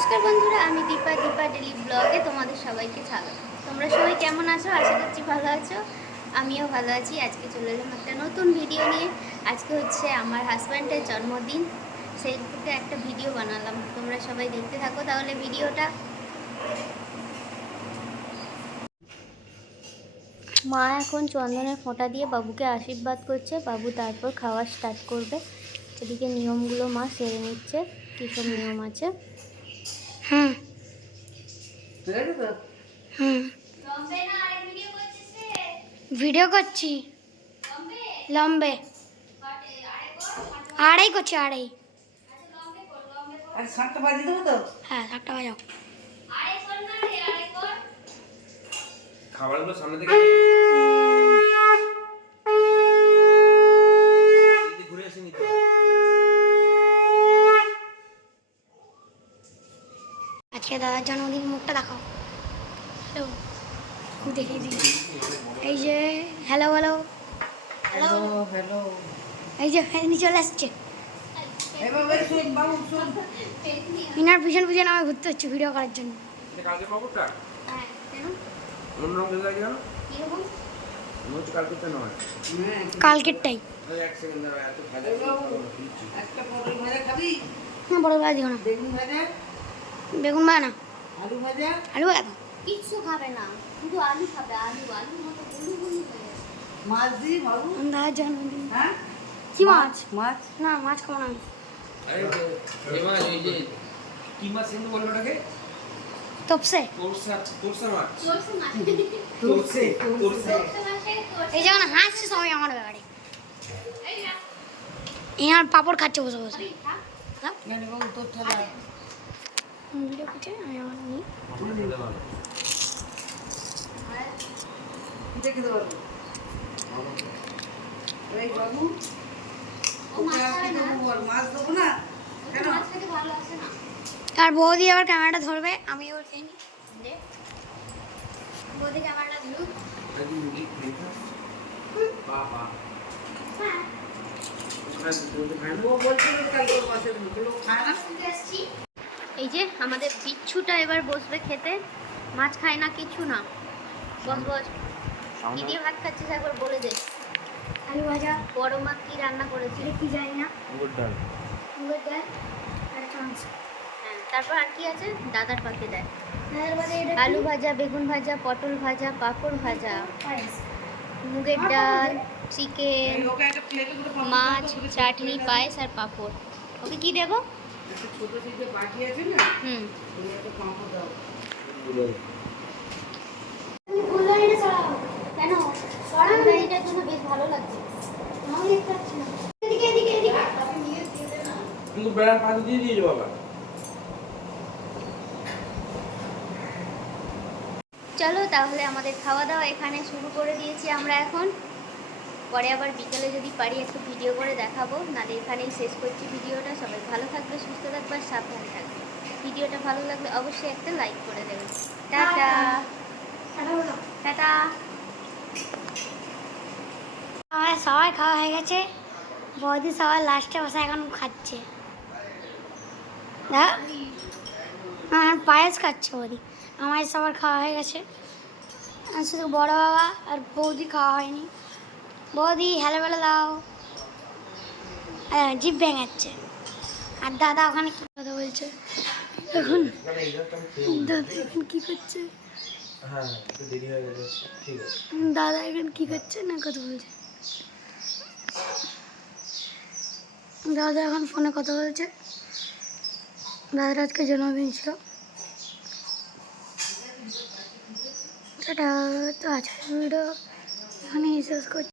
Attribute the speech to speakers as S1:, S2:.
S1: নমস্কার বন্ধুরা, আমি দীপা দীপা ডেলি ব্লগে তোমাদের সবাইকে স্বাগত। তোমরা সবাই কেমন আছো? আশা করছি ভালো আছো। আমিও ভালো আছি। আজকে চলে এলাম একটা নতুন ভিডিও নিয়ে। আজকে হচ্ছে আমার হাজব্যান্ডের জন্মদিন। সেই থেকে একটা ভিডিও বানালাম। তোমরা সবাই দেখতে থাকো তাহলে ভিডিওটা মা এখন চন্দনের ফোঁটা দিয়ে বাবুকে আশীর্বাদ করছে। বাবু তারপর খাওয়া স্টার্ট করবে। এদিকে নিয়মগুলো মা সেরে নিচ্ছে। কী সব নিয়ম আছে?
S2: তো?
S1: হুম ভিডিও করছি। লম্বে? আড়াই করছি আড়াই।
S2: তো?
S1: হ্যাঁ সাতটা বাজাও।
S3: খাবারগুলো সামনে থেকে
S1: আজকে দাদার জন্মদিন মুখটা দেখাও। হ্যালো দেখে দিই। এই যে হ্যালো হ্যালো
S2: হ্যালো হ্যালো
S1: এই যে ফ্যানি চলে আসছে। ইনার পিছন পিছন আমার ঘুরতে হচ্ছে ভিডিও করার জন্য। হ্যাঁ
S2: হ্যাঁ
S1: কালকেরটাই। না বড় ভাজা দিও না।
S2: বেগুন ভাজা
S1: বেগুন ভাজা? না
S2: আলু ভাজা
S1: আলু ভাজা কিচ্ছু খাবে না। শুধু আলু খাবে আলু আলু মতো গুলু গুলু হয়ে
S2: মাছ দি বাবু
S1: দাদার জন্মদিন
S2: হ্যাঁ?
S1: কি মাছ?
S2: মাছ
S1: না মাছ খাব না আমি।
S3: আরে এবার এই যে কি মাছ কিন্তু বলব ওটাকে?
S1: তপসে।
S3: তোরসা তোরসা মাছ।
S1: সরষে মাছ।
S2: তোরসে তোরসে।
S1: এই যখন হাসছে সবাই আমার ব্যাপারে। এনার পাপড় খাচ্ছে বসে বসে। দাও।
S2: মানে বাবু তোর
S1: হুম, ভিডিও করছে আমি আমার নিই।
S2: বাবু আর
S1: বৌদি আবার ক্যামেরাটা ধরবে আমি ওর খেয়ে নিই বৌদি ক্যামেরাটা ধরুক।
S3: বাবা
S1: হ্যাঁ।
S2: ও বলছিল কালকে খায় না?
S1: এই যে আমাদের বিচ্ছুটা এবার বসবে খেতে। মাছ খায় না কিছু না। বস বস। কি দিয়ে ভাত খাচ্ছিস একবার বলে দে। আলু ভাজা। বড় মা কি রান্না করেছিল কি জানি না।
S3: গুড ডাল।
S1: মুগের ডাল আর হ্যাঁ তারপর আর কি আছে? দাদার পাখি দেয়। আলু ভাজা বেগুন ভাজা পটল ভাজা পাঁপড় ভাজা মুগের ডাল চিকেন মাছ চাটনি পায়েস আর পাঁপড়। ওকে কি দেবো?
S2: একটা ছোট সিটে বাটি আছে না
S1: হুম।
S2: একটা পাঁপড় দাও।
S1: কেন? ফুলদানিটার জন্য বেশ ভালো লাগছে। আমি দেখতে পাচ্ছি না। এদিকে এদিকে এদিকে।
S3: কিন্তু বেড়ার পাশে দিয়ে দিয়েছ বাবা।
S1: চলো তাহলে আমাদের খাওয়া দাওয়া এখানে শুরু করে দিয়েছি আমরা এখন। পরে আবার বিকেলে যদি পারি একটু ভিডিও করে দেখাবো, নাহলে এখানেই শেষ করছি ভিডিওটা সবাই ভালো থাকবে, সুস্থ থাকবে আর সাবধানে থাকবে। ভিডিওটা ভালো লাগলে অবশ্যই একটা লাইক করে দেবেন। টাটা। টাটা। আমার সবাই খাওয়া হয়ে গেছে। বৌদি সবাই লাস্টে বসে এখন খাচ্ছে। হ্যাঁ পায়েস খাচ্ছে বৌদি। আমার সবার খাওয়া হয়ে গেছে। শুধু বড় বাবা আর বৌদি খাওয়া হয়নি। বৌদি হ্যালো বেলো দাও। জিভ ভেঙাচ্ছে আর দাদা ওখানে কি কথা বলছে? এখন দাদা এখন কি করছে? দাদা এখন কি করছে না কথা বলছে? দাদা এখন ফোনে কথা বলছে। দাদার আজকে জন্মদিন ছিল। টাটা তো আজকের ভিডিও এখানেই শেষ করছি।